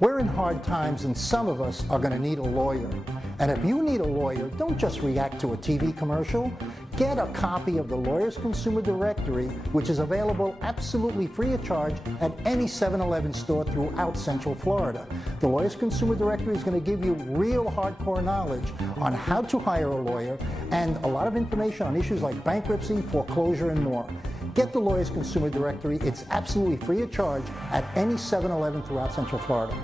We're in hard times and some of us are going to need a lawyer. And if you need a lawyer, don't just react to a TV commercial. Get a copy of the Lawyers Consumer Directory, which is available absolutely free of charge at any 7-Eleven store throughout Central Florida. The Lawyers Consumer Directory is going to give you real hardcore knowledge on how to hire a lawyer and a lot of information on issues like bankruptcy, foreclosure, and more. Get the Lawyers Consumer Directory. It's absolutely free of charge at any 7-Eleven throughout Central Florida.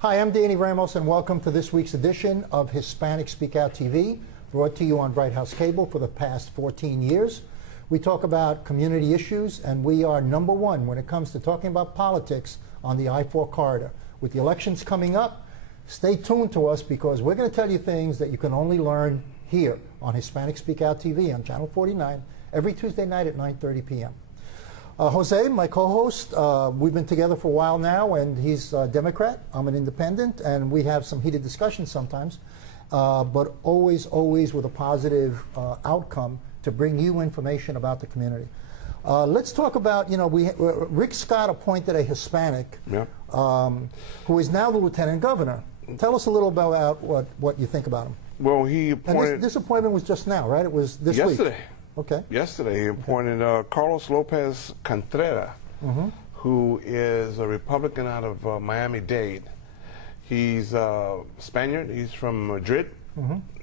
Hi, I'm Danny Ramos, and welcome to this week's edition of Hispanic Speak Out TV, brought to you on Bright House Cable for the past 14 years. We talk about community issues, and we are number one when it comes to talking about politics on the I-4 corridor. With the elections coming up, stay tuned to us because we're going to tell you things that you can only learn here on Hispanic Speak Out TV on Channel 49 every Tuesday night at 9:30 p.m. Jose, my co-host, we've been together for a while now, and he's a Democrat. I'm an independent, and we have some heated discussions sometimes, but always with a positive outcome to bring you information about the community. Let's talk about, Rick Scott appointed a Hispanic who is now the lieutenant governor. Tell us a little about what you think about him. Well, he appointed... And this appointment was just now, right? It was this week. Yesterday. Okay. Yesterday, he appointed Carlos Lopez Contreras, who is a Republican out of Miami-Dade. He's Spaniard. He's from Madrid,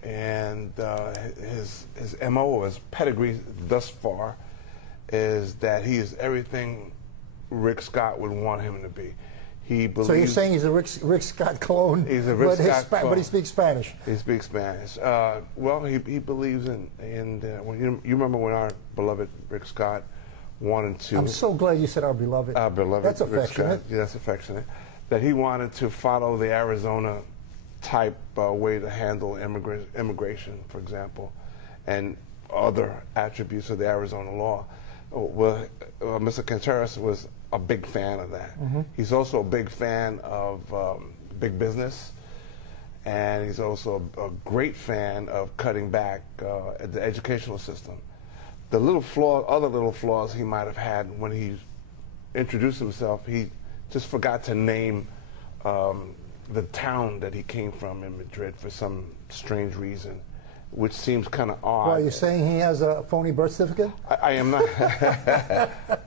and his MO, his pedigree thus far, is that he is everything Rick Scott would want him to be. He believes, so you're saying he's a Rick Scott clone, he's a Rick Scott clone, but he speaks Spanish. He speaks Spanish. Well, he believes in when you remember when our beloved Rick Scott wanted to... I'm so glad you said our beloved. Our beloved That's Rick affectionate. Scott, yeah, that's affectionate. That he wanted to follow the Arizona type way to handle immigration, for example, and other attributes of the Arizona law. Well, Mr. Contreras was a big fan of that. He's also a big fan of big business, and he's also a great fan of cutting back at the educational system. The other little flaws he might have had when he introduced himself, he just forgot to name the town that he came from in Madrid for some strange reason, which seems kind of odd. Well, you're saying he has a phony birth certificate? I am not.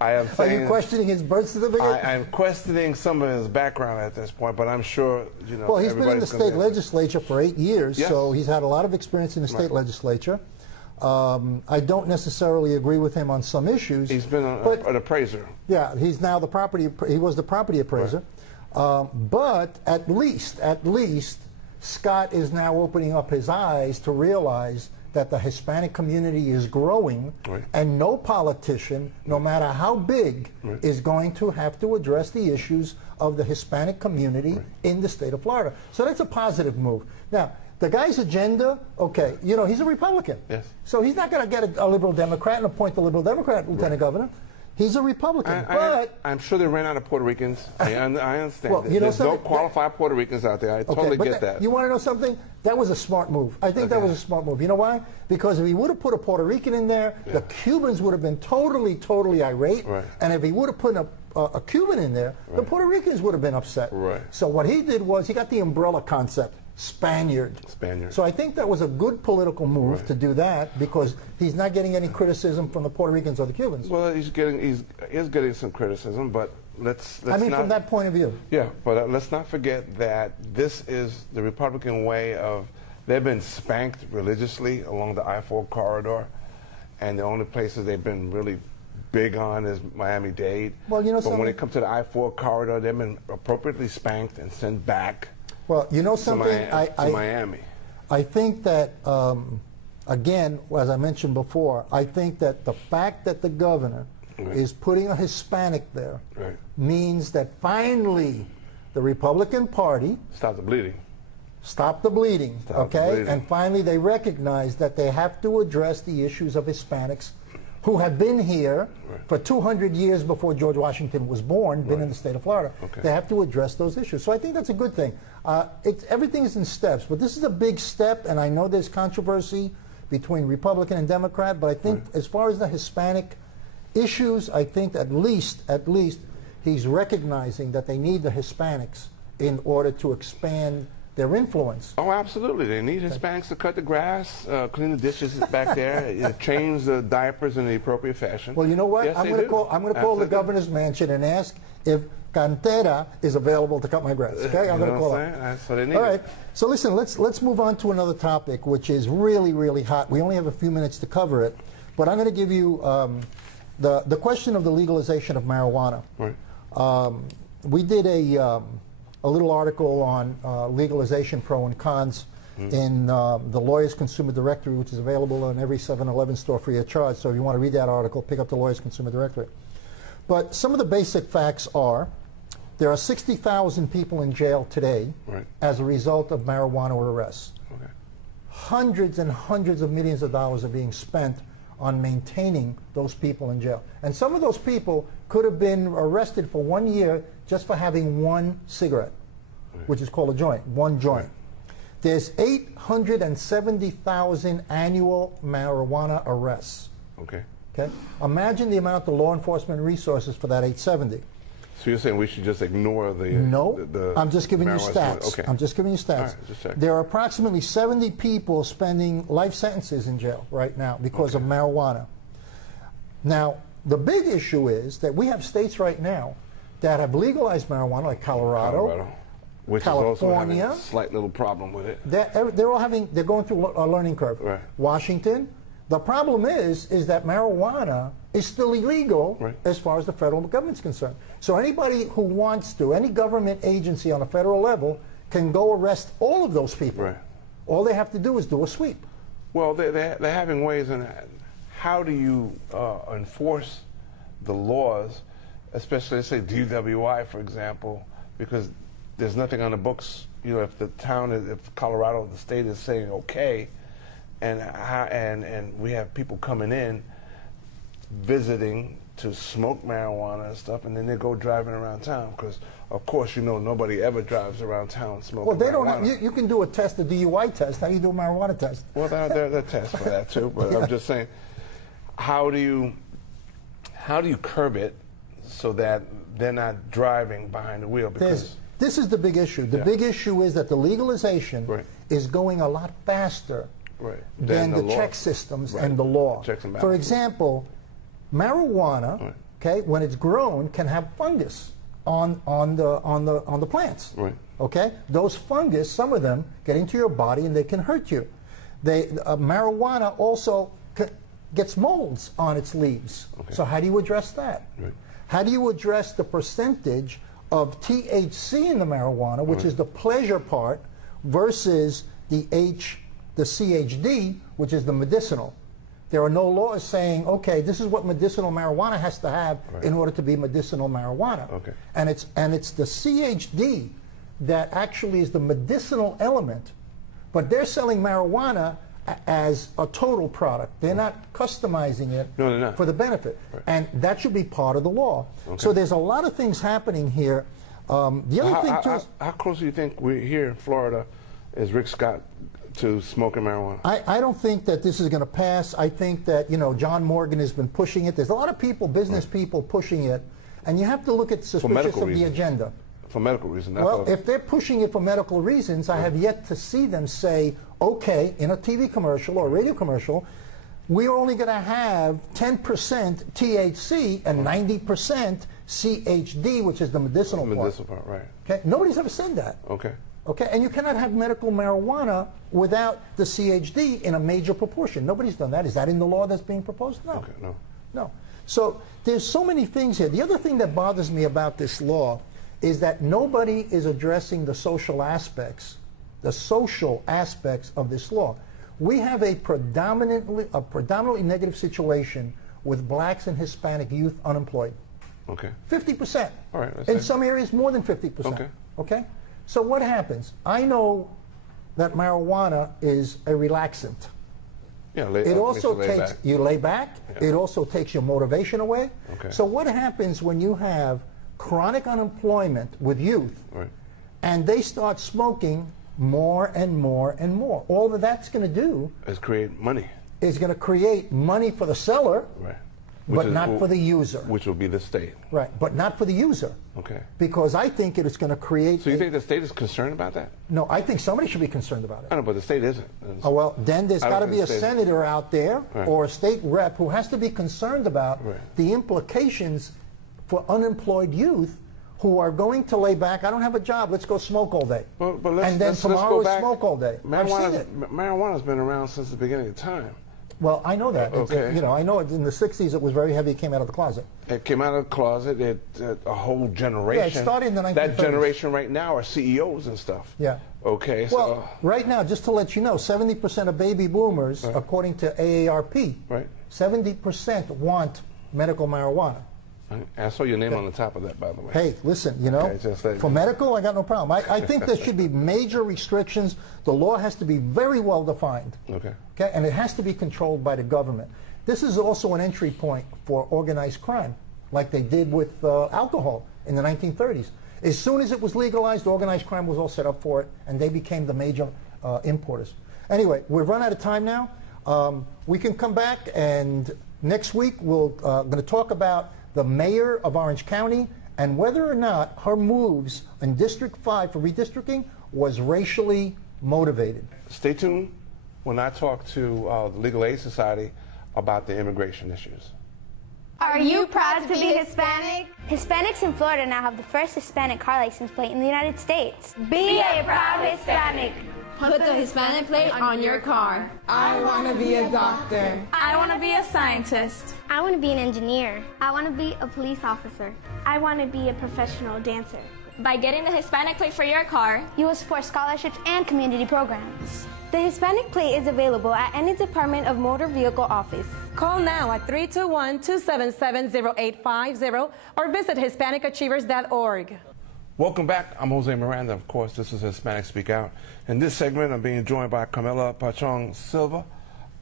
I am saying... Are you questioning his birth certificate? I'm questioning some of his background at this point, but I'm sure, Well, he's been in the state legislature for 8 years, yes. So he's had a lot of experience in the state legislature. I don't necessarily agree with him on some issues. He's been an appraiser. Yeah, he's now the property... He was the property appraiser. Right. But at least... Scott is now opening up his eyes to realize that the Hispanic community is growing, and no politician, no matter how big, is going to have to address the issues of the Hispanic community in the state of Florida. So that's a positive move. Now, the guy's agenda, okay, he's a Republican. Yes. So he's not going to get a liberal Democrat and appoint the liberal Democrat lieutenant governor. He's a Republican, but... I'm sure they ran out of Puerto Ricans. I understand. Well, There's no qualified Puerto Ricans out there. I totally get that. You want to know something? That was a smart move. I think that was a smart move. You know why? Because if he would have put a Puerto Rican in there, the Cubans would have been totally irate. And if he would have put a Cuban in there, the Puerto Ricans would have been upset. So what he did was he got the umbrella concept. Spaniard. So I think that was a good political move to do that because he's not getting any criticism from the Puerto Ricans or the Cubans. Well, he's getting some criticism, but let's from that point of view. Yeah, but let's not forget that this is the Republican way of... They've been spanked religiously along the I-4 corridor, and the only places they've been really big on is Miami-Dade. Well, but when it comes to the I-4 corridor, they've been appropriately spanked and sent back. Well, you know something? To Miami. I think that, again, as I mentioned before, I think that the fact that the governor is putting a Hispanic there means that finally the Republican Party... Stop the bleeding. stop the bleeding, Stop the okay? bleeding. And finally, they recognize that they have to address the issues of Hispanics who have been here for 200 years before George Washington was born, been in the state of Florida. Okay. They have to address those issues. So I think that's a good thing. Everything is in steps, but this is a big step, and I know there's controversy between Republican and Democrat, but I think as far as the Hispanic issues, I think at least he's recognizing that they need the Hispanics in order to expand their influence. Oh, absolutely. They need Hispanics to cut the grass, clean the dishes back there, change the diapers in the appropriate fashion. Well, you know what? Yes, I'm going to call the governor's mansion and ask if Cantera is available to cut my grass. Okay, I'm going to call it. That's what they need. All right. So listen, let's move on to another topic, which is really, really hot. We only have a few minutes to cover it, but I'm going to give you the question of the legalization of marijuana. Right. We did a little article on legalization pro and cons in the Lawyers Consumer Directory, which is available in every 7-Eleven store free of charge. So if you want to read that article, pick up the Lawyers Consumer Directory. But some of the basic facts are there are 60,000 people in jail today as a result of marijuana arrests. Okay. Hundreds and hundreds of millions of dollars are being spent on maintaining those people in jail. And some of those people could have been arrested for 1 year just for having one cigarette, which is called a joint, one joint. There's 870,000 annual marijuana arrests. Okay. Okay? Imagine the amount of law enforcement resources for that 870. So you're saying we should just ignore the... No, the I'm just giving you marijuana stats. Okay. I'm just giving you stats. All right, just check. There are approximately 70 people spending life sentences in jail right now because of marijuana. Now, the big issue is that we have states right now that have legalized marijuana, like Colorado, which California. is also having a slight little problem with it. They're going through a learning curve. Right. Washington. The problem is that marijuana is still illegal as far as the federal government's concerned. So anybody who wants to, any government agency on a federal level can go arrest all of those people. Right. All they have to do is do a sweep. Well, they're having ways in how do you enforce the laws, especially, let's say, DWI, for example, because there's nothing on the books. You know, if the town, if Colorado, the state is saying okay, and we have people coming in, visiting to smoke marijuana and stuff, and then they go driving around town because, of course, you know, nobody ever drives around town smoking Well, they marijuana. don't have, you can do a test, a DUI test. How do you do a marijuana test? Well, there are tests for that too, but I'm just saying, how do you curb it so that they're not driving behind the wheel? Because this is the big issue. The big issue is that the legalization is going a lot faster than the check systems and the law. For example, marijuana, okay, when it's grown, can have fungus on the plants. Okay, those fungus, some of them get into your body and they can hurt you. Marijuana also gets molds on its leaves. So how do you address that? How do you address the percentage of THC in the marijuana, which is the pleasure part, versus the CHD, which is the medicinal? There are no laws saying, okay, this is what medicinal marijuana has to have in order to be medicinal marijuana. And it's the CHD that actually is the medicinal element. But they're selling marijuana as a total product. They're not customizing it for the benefit. And that should be part of the law. So there's a lot of things happening here. The other thing too is, how close do you think we're here in Florida is Rick Scott to smoking marijuana? I don't think that this is going to pass. I think that, you know, John Morgan has been pushing it. There's a lot of people, business people, pushing it. And you have to look at suspicious of the agenda. For medical reasons. Well, if they're pushing it for medical reasons, I have yet to see them say, okay, in a TV commercial or a radio commercial, we're only going to have 10% THC and 90% CHD, which is the medicinal part. Okay, nobody's ever said that. Okay, and you cannot have medical marijuana without the CHD in a major proportion. Nobody's done that. Is that in the law that's being proposed? No. No. So there's so many things here. The other thing that bothers me about this law is that nobody is addressing the social aspects of this law. We have a predominantly negative situation with blacks and Hispanic youth unemployed. 50%. All right, in some areas, more than 50%. Okay. So what happens? I know that marijuana is a relaxant. Yeah, It also lay takes back. you lay back. Yeah. It also takes your motivation away. Okay. So what happens when you have chronic unemployment with youth, Right. and they start smoking more and more and more? All that that's going to do It's create money. is going to create money for the seller, Right. but not for the user. Which will be the state. Right, but not for the user. Okay. Because I think it is going to create. So you think the state is concerned about that? No, I think somebody should be concerned about it. I know, but the state isn't. Oh, well, then there's I don't got to think be a the state- senator out there Right. or a state rep who has to be concerned about Right. the implications for unemployed youth who are going to lay back. I don't have a job. Let's go smoke all day. But let's, and then let's tomorrow go is back. smoke all day. I've seen it. Marijuana's been around since the beginning of time. Well, I know that. Okay. You know, I know it, in the 60s it was very heavy. It came out of the closet. It came out of the closet. A whole generation. Yeah, it started in the 1930s. That generation right now are CEOs and stuff. Yeah. Okay. Well, right now, just to let you know, 70% of baby boomers, Right. according to AARP, Right. 70% want medical marijuana. I saw your name on the top of that, by the way. Hey, listen, you know, Okay, just let for me- medical, I got no problem. I think there should be major restrictions. The law has to be very well defined. Okay. Okay, and it has to be controlled by the government. This is also an entry point for organized crime, like they did with alcohol in the 1930s. As soon as it was legalized, organized crime was all set up for it, and they became the major importers. Anyway, we've run out of time now. We can come back, and next week we're going to talk about the mayor of Orange County and whether or not her moves in District 5 for redistricting was racially motivated. Stay tuned when I talk to the Legal Aid Society about the immigration issues. Are you proud to be Hispanic? Hispanics in Florida now have the first Hispanic car license plate in the United States. Be a proud Hispanic. Put the Hispanic plate on your car. I want to be a doctor. I want to be a scientist. I want to be an engineer. I want to be a police officer. I want to be a professional dancer. By getting the Hispanic plate for your car, You will support scholarships and community programs. The Hispanic plate is available at any Department of Motor Vehicle office. Call now at 321-277-0850 or visit HispanicAchievers.org. Welcome back. I'm Jose Miranda. Of course, this is Hispanic Speak Out. In this segment, I'm being joined by Camila Pachong Silva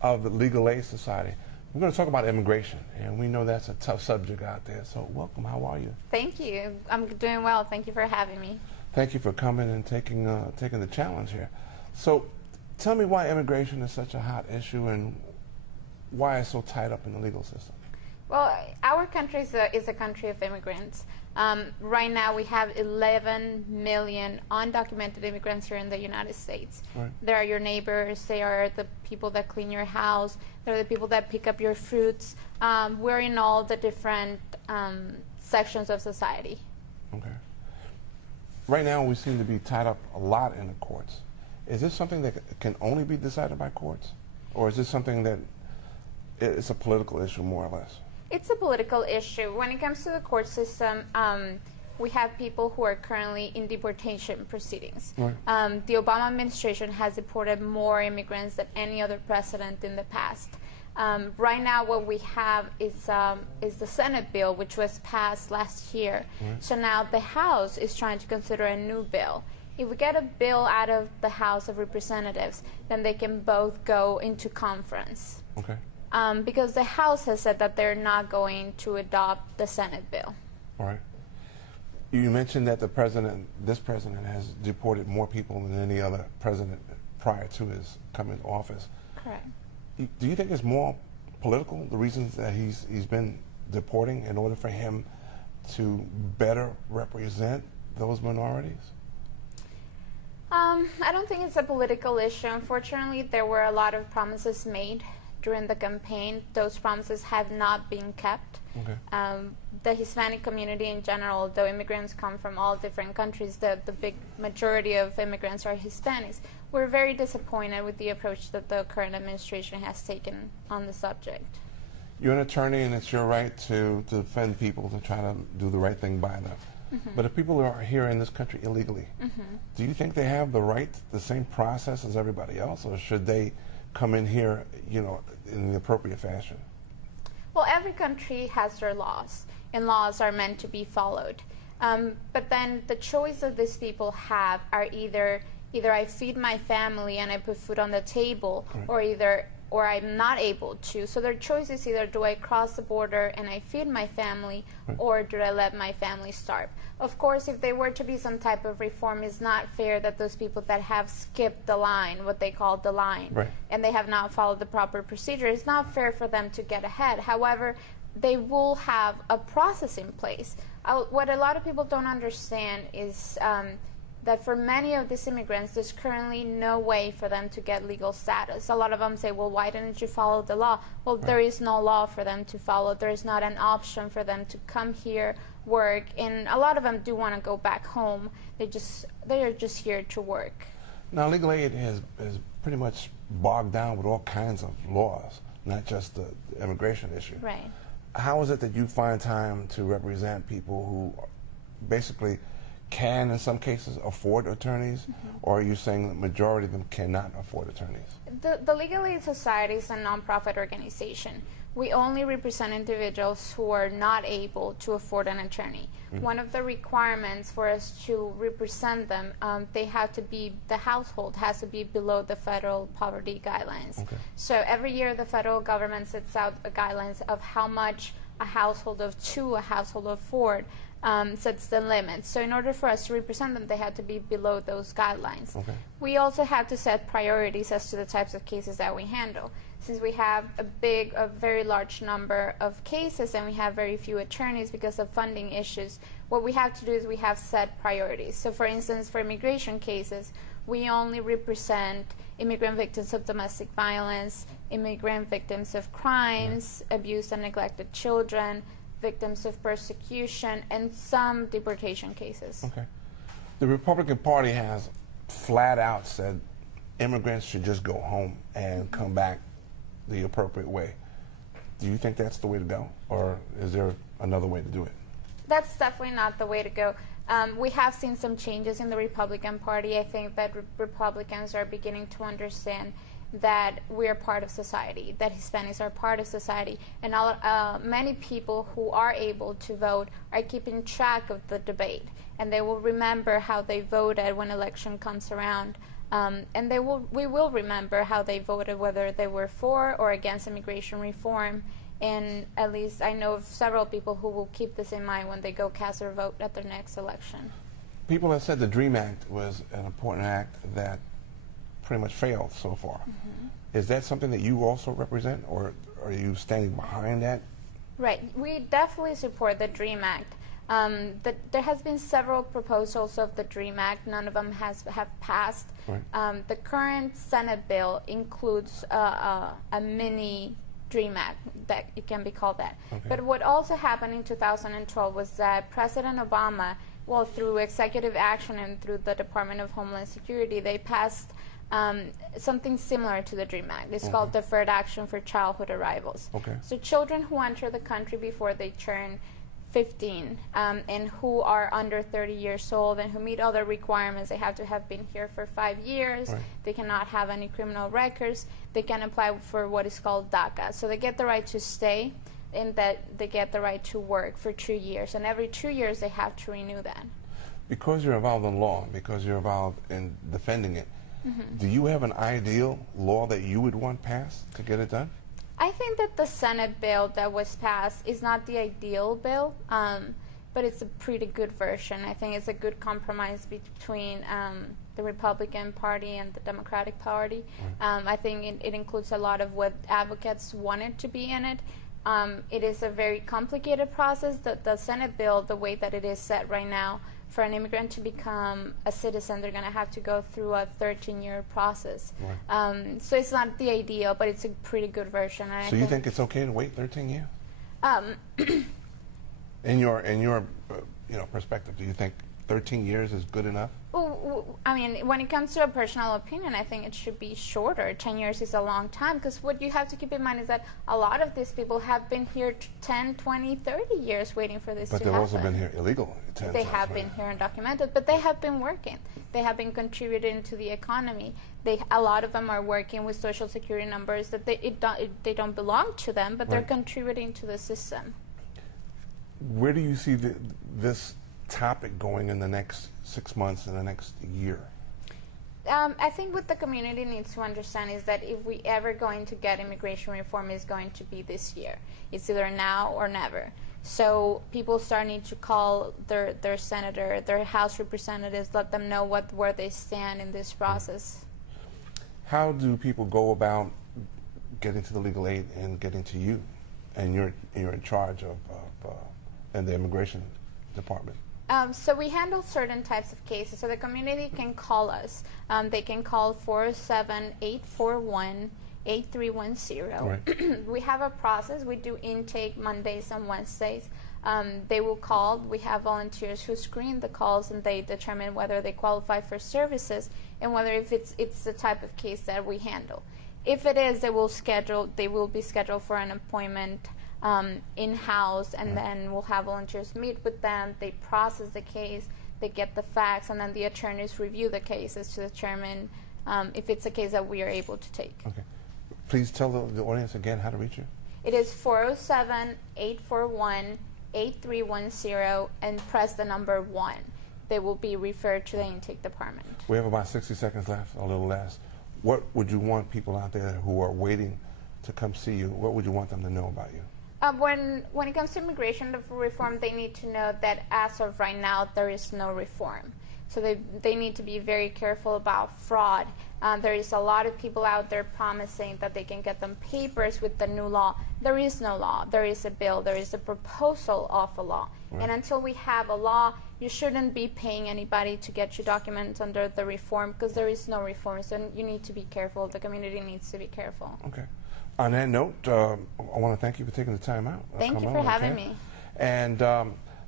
of the Legal Aid Society. We're going to talk about immigration, and we know that's a tough subject out there. So welcome. How are you? Thank you. I'm doing well. Thank you for having me. Thank you for coming and taking the challenge here. So tell me why immigration is such a hot issue and why it's so tied up in the legal system. Well, our country is a country of immigrants. Right now, we have 11 million undocumented immigrants here in the United States. Right. They are your neighbors. They are the people that clean your house. They're the people that pick up your fruits. We're in all the different sections of society. Okay. Right now, we seem to be tied up a lot in the courts. Is this something that can only be decided by courts? Or is this something that it's a political issue, more or less? It's a political issue. When it comes to the court system, we have people who are currently in deportation proceedings. Right. The Obama administration has deported more immigrants than any other president in the past. Right now, what we have is the Senate bill, which was passed last year. Right. So now the House is trying to consider a new bill. If we get a bill out of the House of Representatives, then they can both go into conference. Okay. Because the House has said that they're not going to adopt the Senate bill. All right. You mentioned that this president has deported more people than any other president prior to his coming to office. Correct. Do you think it's more political, the reasons that he's been deporting in order for him to better represent those minorities? I don't think it's a political issue. Unfortunately, there were a lot of promises made during the campaign. Those promises have not been kept. Okay. The Hispanic community in general, though immigrants come from all different countries, the big majority of immigrants are Hispanics. We're very disappointed with the approach that the current administration has taken on the subject. You're an attorney, and it's your right to defend people, to try to do the right thing by them. Mm-hmm. But if people are here in this country illegally, do you think they have the right, the same process as everybody else, or should they come in here, in the appropriate fashion? Well, every country has their laws, and laws are meant to be followed. But then the choice that these people have are either Either I feed my family and I put food on the table, or I'm not able to. So their choice is either do I cross the border and I feed my family, or do I let my family starve? Of course, if there were to be some type of reform, it's not fair that those people that have skipped the line, what they call the line, and they have not followed the proper procedure, it's not fair for them to get ahead. However, they will have a process in place. What a lot of people don't understand is that for many of these immigrants, there's currently no way for them to get legal status. A lot of them say, well, why didn't you follow the law? Well, there is no law for them to follow. There is not an option for them to come here, work, and a lot of them do want to go back home. They are just here to work. Now, legal aid is pretty much bogged down with all kinds of laws, not just the immigration issue. Right. How is it that you find time to represent people who basically can, in some cases, afford attorneys, or are you saying the majority of them cannot afford attorneys? The Legal Aid Society is a nonprofit organization. We only represent individuals who are not able to afford an attorney. One of the requirements for us to represent them, the household has to be below the federal poverty guidelines. So every year the federal government sets out guidelines of how much a household of two, a household of four, sets the limits. So in order for us to represent them, they had to be below those guidelines. We also had to set priorities as to the types of cases that we handle. Since we have a very large number of cases and we have very few attorneys because of funding issues, what we have to do is we have set priorities. So for instance, for immigration cases, we only represent immigrant victims of domestic violence, immigrant victims of crimes, abused and neglected children, victims of persecution, and some deportation cases. The Republican Party has flat out said immigrants should just go home and come back the appropriate way. Do you think that's the way to go, or is there another way to do it? That's definitely not the way to go. We have seen some changes in the Republican Party. I think that Republicans are beginning to understand that we're part of society, that Hispanics are part of society, and many people who are able to vote are keeping track of the debate, and they will remember how they voted when election comes around, and we will remember how they voted, whether they were for or against immigration reform, and at least I know of several people who will keep this in mind when they go cast their vote at their next election. People have said the DREAM Act was an important act that pretty much failed so far. Is that something that you also represent, or are you standing behind that? Right. We definitely support the DREAM Act. There has been several proposals of the DREAM Act. None of them have passed. The current Senate bill includes a mini DREAM Act, that it can be called that. But what also happened in 2012 was that President Obama, well, through executive action and through the Department of Homeland Security, they passed something similar to the DREAM Act. It's called Deferred Action for Childhood Arrivals. So children who enter the country before they turn 15 and who are under 30 years old and who meet other requirements, they have to have been here for 5 years, they cannot have any criminal records, they can apply for what is called DACA. So they get the right to stay, and that they get the right to work for 2 years, and every 2 years they have to renew that. Because you're involved in law, because you're involved in defending it, do you have an ideal law that you would want passed to get it done? I think that the Senate bill that was passed is not the ideal bill, but it's a pretty good version. I think it's a good compromise between the Republican Party and the Democratic Party. I think it includes a lot of what advocates wanted to be in it. It is a very complicated process. The Senate bill, the way that it is set right now, for an immigrant to become a citizen, they're going to have to go through a 13-year process. So it's not the ideal, but it's a pretty good version. And so you think it's okay to wait 13 years? In your perspective, do you think 13 years is good enough? Well, I mean, when it comes to a personal opinion, I think it should be shorter. 10 years is a long time, because what you have to keep in mind is that a lot of these people have been here 10, 20, 30 years waiting for this to happen. But they've also been here illegal. They have been here undocumented, but they have been working. They have been contributing to the economy. A lot of them are working with Social Security numbers that they don't belong to them, but they're contributing to the system. Where do you see this topic going in the next 6 months, in the next year? I think what the community needs to understand is that if we ever going to get immigration reform, is going to be this year. It's either now or never. So people need to call their senator, their House representatives, let them know where they stand in this process. How do people go about getting to the legal aid and getting to you, and you're in charge of in the immigration department? So we handle certain types of cases. So the community can call us. They can call 407-841-8310. Right. We have a process. We do intake Mondays and Wednesdays. They will call. We have volunteers who screen the calls, and they determine whether they qualify for services and whether if it's the type of case that we handle. If it is, they will be scheduled for an appointment in-house, and then we'll have volunteers meet with them. They process the case, they get the facts, and then the attorneys review the cases to determine if it's a case that we are able to take. Okay. Please tell the audience again how to reach you. It is 407-841-8310, and press the number 1. They will be referred to the intake department. We have about 60 seconds left, a little less. What would you want people out there who are waiting to come see you, what would you want them to know about you? When it comes to immigration reform, they need to know that as of right now, there is no reform. So they need to be very careful about fraud. There is a lot of people out there promising that they can get them papers with the new law. There is no law. There is a bill. There is a proposal of a law. Right. And until we have a law, you shouldn't be paying anybody to get you documents under the reform, because there is no reform. So you need to be careful. The community needs to be careful. Okay. On that note, I want to thank you for taking the time out. Thank you for having me. And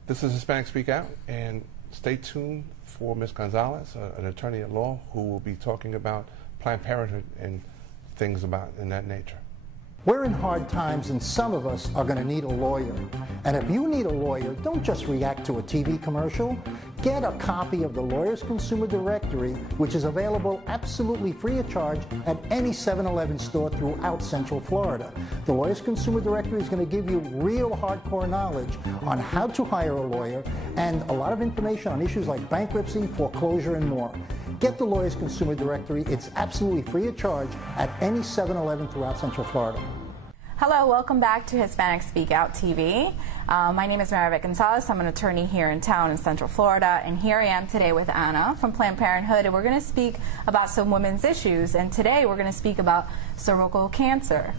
this is Hispanic Speak Out, and stay tuned for Ms. Gonzalez, an attorney at law, who will be talking about Planned Parenthood and things in that nature. We're in hard times, and some of us are going to need a lawyer. And if you need a lawyer, don't just react to a TV commercial. Get a copy of the Lawyers Consumer Directory, which is available absolutely free of charge at any 7-Eleven store throughout Central Florida. The Lawyers Consumer Directory is going to give you real hardcore knowledge on how to hire a lawyer and a lot of information on issues like bankruptcy, foreclosure, and more. Get the Lawyers Consumer Directory. It's absolutely free of charge at any 7-Eleven throughout Central Florida. Hello, welcome back to Hispanic Speak Out TV. My name is Maribeth Gonzalez. I'm an attorney here in town in Central Florida, and here I am today with Anna from Planned Parenthood, and we're going to speak about some women's issues. And today we're going to speak about cervical cancer.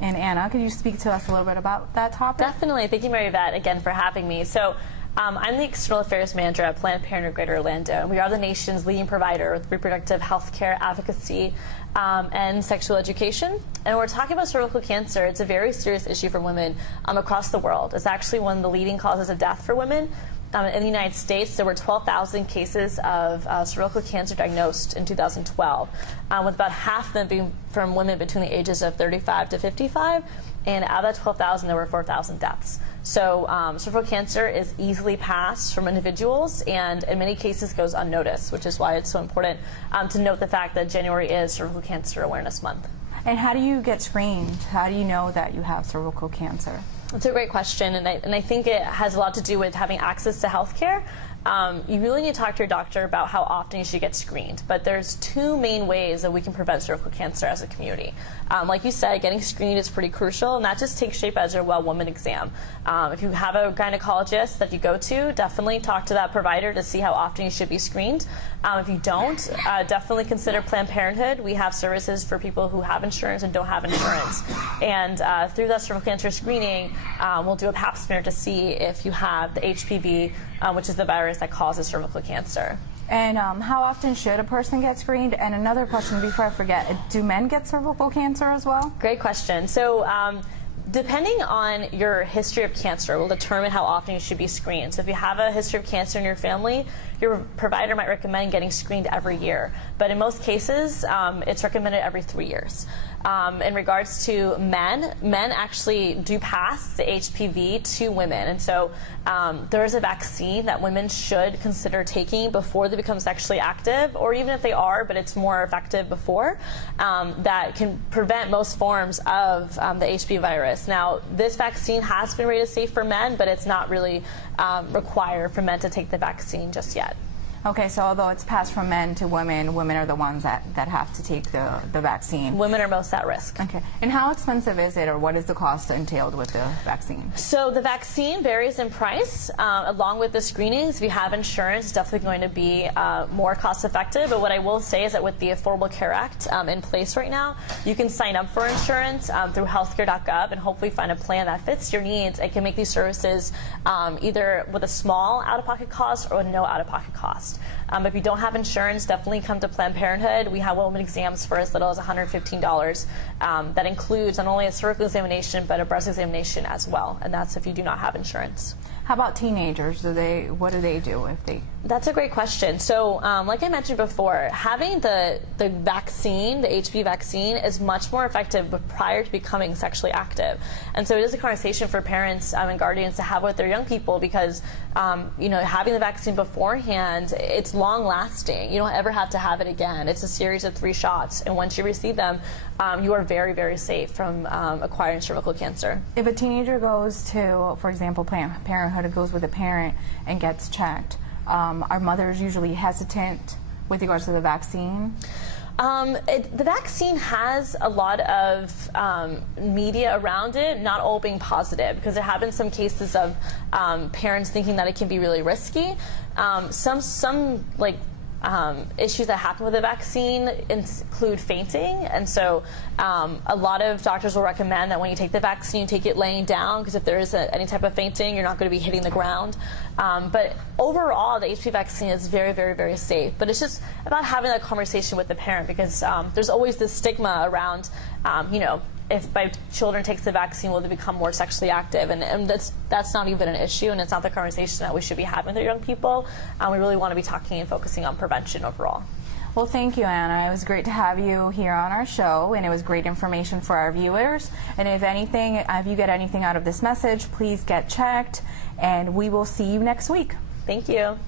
And Anna, could you speak to us a little bit about that topic? Definitely. Thank you, Maribeth, again for having me. So, I'm the External Affairs Manager at Planned Parenthood Greater Orlando. We are the nation's leading provider of reproductive health care advocacy and sexual education. And when we're talking about cervical cancer, it's a very serious issue for women across the world. It's actually one of the leading causes of death for women. In the United States, there were 12,000 cases of cervical cancer diagnosed in 2012, with about half of them being from women between the ages of 35 to 55. And out of that 12,000, there were 4,000 deaths. So cervical cancer is easily passed from individuals, and in many cases goes unnoticed, which is why it's so important to note the fact that January is Cervical Cancer Awareness Month. And how do you get screened? How do you know that you have cervical cancer? That's a great question, and I think it has a lot to do with having access to health care. You really need to talk to your doctor about how often you should get screened. But there's two main ways that we can prevent cervical cancer as a community. Like you said, getting screened is pretty crucial, and that just takes shape as your well-woman exam. If you have a gynecologist that you go to, definitely talk to that provider to see how often you should be screened. If you don't, definitely consider Planned Parenthood. We have services for people who have insurance and don't have insurance. And through that cervical cancer screening, we'll do a pap smear to see if you have the HPV, which is the virus that causes cervical cancer. And how often should a person get screened? And another question before I forget, do men get cervical cancer as well? Great question. So depending on your history of cancer will determine how often you should be screened. So if you have a history of cancer in your family, your provider might recommend getting screened every year. But in most cases, it's recommended every 3 years. In regards to men actually do pass the HPV to women. And so there is a vaccine that women should consider taking before they become sexually active, or even if they are, but it's more effective before, that can prevent most forms of the HPV virus. Now, this vaccine has been rated safe for men, but it's not really required for men to take the vaccine just yet. Okay, so although it's passed from men to women, women are the ones that have to take the vaccine. Women are most at risk. Okay. And how expensive is it, or what is the cost entailed with the vaccine? So the vaccine varies in price, along with the screenings. If you have insurance, it's definitely going to be more cost effective. But what I will say is that with the Affordable Care Act in place right now, you can sign up for insurance through healthcare.gov and hopefully find a plan that fits your needs and can make these services either with a small out-of-pocket cost or no out-of-pocket cost. If you don't have insurance, definitely come to Planned Parenthood. We have women exams for as little as $115. That includes not only a cervical examination but a breast examination as well, and that's if you do not have insurance. How about teenagers? What do they do if they? That's a great question. So, like I mentioned before, having the vaccine, the HPV vaccine, is much more effective prior to becoming sexually active. And so it is a conversation for parents and guardians to have with their young people because, having the vaccine beforehand, it's long-lasting. You don't ever have to have it again. It's a series of 3 shots, and once you receive them, you are very, very safe from acquiring cervical cancer. If a teenager goes to, for example, Planned Parenthood, it goes with a parent and gets checked, are mothers usually hesitant with regards to the vaccine? The vaccine has a lot of media around it, not all being positive, because there have been some cases of parents thinking that it can be really risky. Some issues that happen with the vaccine include fainting, and so a lot of doctors will recommend that when you take the vaccine, you take it laying down, because if there is any type of fainting, you're not going to be hitting the ground. But overall, the HPV vaccine is very, very, very safe. But it's just about having that conversation with the parent, because there's always this stigma around, if my children takes the vaccine, will they become more sexually active? And that's not even an issue, and it's not the conversation that we should be having with our young people. We really want to be talking and focusing on prevention overall. Well, thank you, Anna. It was great to have you here on our show, and it was great information for our viewers. And if you get anything out of this message, please get checked, and we will see you next week. Thank you.